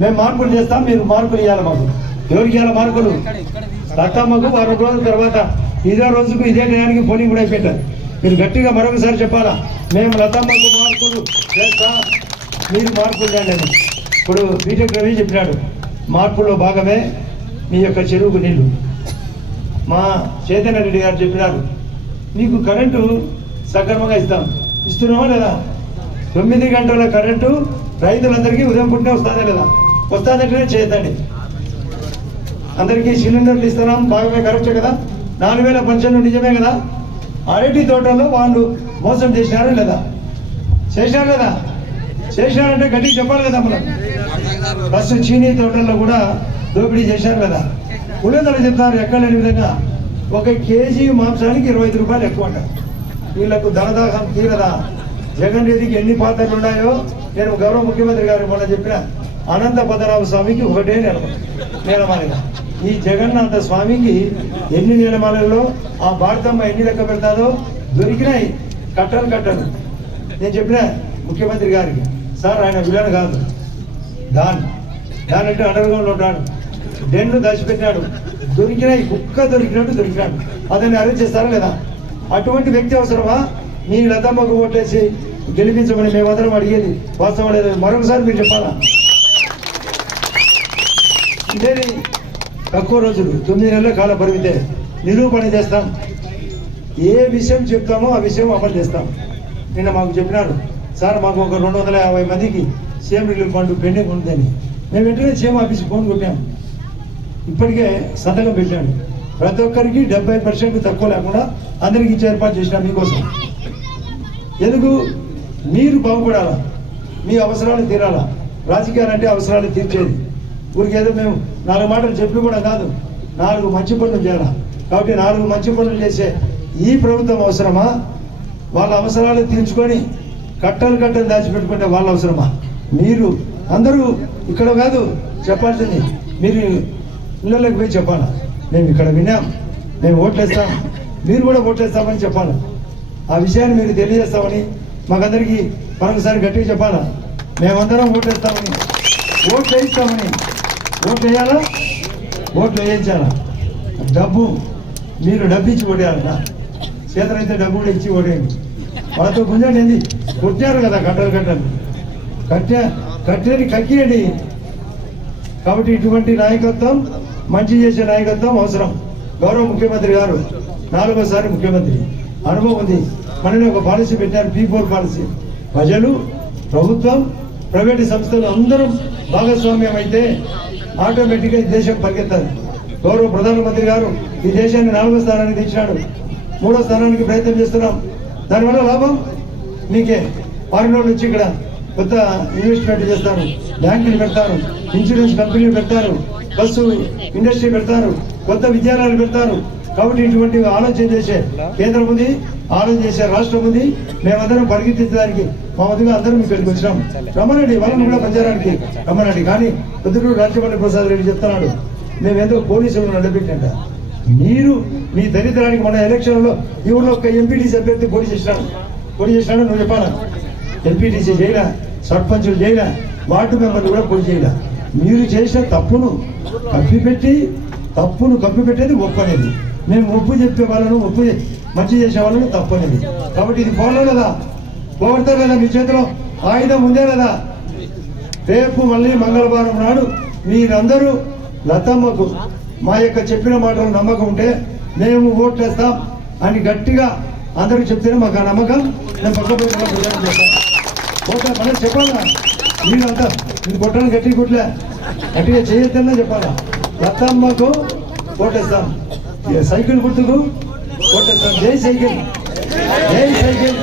మేము మార్పులు చేస్తాం, మీరు మార్పులు ఇవ్వాలి. మాకు ఎవరికి ఇవ్వాలి మార్పులు? లతమ్మకు వారం రోజుల తర్వాత ఇదే రోజుకు ఇదే టయానికి పోలింగ్ కూడా అయిపోయారు. మీరు గట్టిగా మరొకసారి చెప్పాలా, మేము లతమ్మకు మార్పులు చేస్తాం, మీరు మార్పులు చేయండి. ఇప్పుడు బీటెక్ రవి చెప్పినాడు, మార్పుల్లో భాగమే మీ యొక్క చెరువుకు నీళ్లు. మా చైతన్య రెడ్డి గారు చెప్పినారు, మీకు కరెంటు సక్రమంగా ఇస్తున్నామా లేదా? 9 గంటల కరెంటు రైతులందరికీ ఉదయం పుట్టిన వస్తుందా లేదా? వస్తుందంటేనే చేయొద్దండి. అందరికీ సిలిండర్లు ఇస్తున్నాం, భాగమే, కరెక్టే కదా? 4000 పెన్షన్లు నిజమే కదా? అరటి తోటల్లో వాళ్ళు మోసం చేసినారా లేదా? చేసినారు లేదా? చేసినారంటే గట్టిగా చెప్పాలి కదా మనం. ప్లస్ చీనీ తోటల్లో కూడా దోపిడీ చేశారు కదా? పులిందలు చెప్తారు ఎక్కడ లేని విధంగా 1 కేజీ మాంసానికి 25 రూపాయలు ఎక్కువ అంటారు. వీళ్ళకు ధనదాహం తీరదా? జగన్ రెడ్డికి ఎన్ని పాత్రలు ఉన్నాయో నేను గౌరవ ముఖ్యమంత్రి గారు మొన్న చెప్పిన అనంత పద్మనాభ స్వామికి ఒకటే నియమాలిగా, ఈ జగన్నాథ స్వామికి ఎన్ని నియమాలలో ఆ భారతమ్మ ఎన్ని లెక్క పెడతాదో దొరికినాయి కట్టలు. నేను చెప్పిన ముఖ్యమంత్రి గారికి, సార్ ఆయన విలన్ కాదు, దాని అంటే అండర్ గ్రౌండ్లో ఉంటాడు, డెన్ను దాచిపెట్టినాడు, దొరికినాయి, కుక్క దొరికినాడు. అతన్ని అరెస్ట్ చేస్తారా లేదా? అటువంటి వ్యక్తి అవసరమా? మీ లతమ్మకు ఓటేసి గెలిపించమని మేమందరం అడిగేది వాస్తవం లేదు. మరొకసారి మీరు చెప్పాలా? ఇదేది తక్కువ రోజులు, 9 నెలల కాల పరిమితే నిరూపణ చేస్తాం. ఏ విషయం చెప్తామో ఆ విషయం అమలు చేస్తాం. నిన్న మాకు చెప్పినారు, సార్ మాకు ఒక 250 మందికి సీఎం రిలీఫ్ ఫండ్ పెండింగ్ ఉందని. మేము వెంటనే సీఎం ఆఫీస్ ఫోన్ కొట్టాం, ఇప్పటికే సంతకం పెట్టాను. ప్రతి ఒక్కరికి 70% తక్కువ లేకుండా అందరికి ఇచ్చే ఏర్పాటు చేసినా మీకోసం. ఎందుకు? మీరు బాగుపడాలా, మీ అవసరాలు తీరాలా. రాజకీయాలు అంటే అవసరాలు తీర్చేది. ఊరికేదో మేము 4 మాటలు చెప్పి కూడా కాదు, 4 మంచి పనులు చేయాలా. కాబట్టి 4 మంచి పనులు చేసే ఈ ప్రభుత్వం అవసరమా? వాళ్ళ అవసరాలు తీర్చుకొని కట్టలు దాచిపెట్టుకుంటే వాళ్ళ అవసరమా? మీరు అందరూ ఇక్కడ కాదు చెప్పాల్సింది, మీరు ఇళ్ళలోకి పోయి చెప్పాలా. మేము ఇక్కడ విన్నాం, మేము ఓట్లేస్తాం, మీరు కూడా ఓట్లేస్తామని చెప్పాలి. ఆ విషయాన్ని మీరు తెలియజేస్తామని మాకందరికీ మరొకసారి గట్టిగా చెప్పాలా. మేమందరం ఓట్లేస్తామని, ఓట్లు వేయిస్తామని. ఓట్లు వేయాలా, ఓట్లు వేయించాలా. డబ్బు మీరు డబ్బు ఇచ్చి ఓటేయాలన్నా, చేతనైతే డబ్బు కూడా ఇచ్చి ఓటేయండి. వాళ్ళతో గుంజండి. ఏంది కొట్టారు కదా కట్టేది కక్కియండి. కాబట్టి ఇటువంటి నాయకత్వం, మంచి చేసే నాయకత్వం అవసరం. గౌరవ ముఖ్యమంత్రి గారు 4వసారి ముఖ్యమంత్రి, అనుభవం ఉంది. మనని ఒక పాలసీ పెట్టారు, P4 పాలసీ. ప్రజలు, ప్రభుత్వం, ప్రైవేటు సంస్థలు అందరం భాగస్వామ్యం అయితే ఆటోమేటిక్గా ఈ దేశం పరిగెత్తాలి. గౌరవ ప్రధానమంత్రి గారు ఈ దేశాన్ని 4వ స్థానానికి తెచ్చినాడు, 3వ స్థానానికి ప్రయత్నం చేస్తున్నాం. దానివల్ల లాభం మీకే. ఫారిన్ వాళ్ళు వచ్చి ఇక్కడ కొత్త ఇన్వెస్ట్మెంట్ చేస్తారు, బ్యాంకులు పెడతారు, ఇన్సూరెన్స్ కంపెనీలు పెడతారు, బస్సు ఇండస్ట్రీ పెడతారు, కొత్త విద్యాలయాలు పెడతారు. కాబట్టి ఇటువంటి ఆలోచన చేసే కేంద్రం ఉంది, ఆలోచన చేసే రాష్ట్రం ఉంది. మేమందరం పరిగెత్తించడానికి మా వద్దగా అందరం ఇక్కడికి వచ్చినాం. రమ్మనండి, వాళ్ళని కూడా ప్రచారానికి రమ్మనండి. కానీ పొద్దుటూరు రాజమౌళి ప్రసాద్ రెడ్డి చెప్తున్నాడు, మేమేందో పోలీసులను నడిపెట్టంట. మీరు మీ దరిద్రానికి మన ఎలక్షన్లో ఈ ఊళ్ళో ఒక ఎంపీటీసీ అభ్యర్థి పోటీ చేసినాడు నువ్వు చెప్పాలా? ఎంపీటీసీ చేయలే, సర్పంచులు చేయలే, వార్డు మెంబర్లు కూడా పోటీ చేయలే. మీరు చేసిన తప్పును కప్పిపెట్టేది ఒప్పు అనేది. మేము ఒప్పు చెప్పే వాళ్ళను, మంచి చేసే వాళ్ళను తప్పు అనేది. కాబట్టి ఇది పోలే కదా, పోగొడతారు కదా. మీ చేతిలో ఆయుధం ఉందే కదా. రేపు మళ్ళీ మంగళవారం నాడు మీరందరూ లతమ్మకు మా యొక్క చెప్పిన మాటలు నమ్మకం ఉంటే మేము ఓట్లేస్తాం అని గట్టిగా అందరూ చెప్తేనే మాకు ఆ నమ్మకం. నేను పక్కపోయి ప్రచారం చేస్తాను. ఓకే మనం చెప్పాలా? మీరంతా ఇది కొట్టడానికి గట్టిగా చేయొద్దన్నా చెప్పాలా. లతమ్మకు ఓటేస్తాం, సైకిల్ గుర్తుకు ఓటేస్తాం. జై సైకిల్.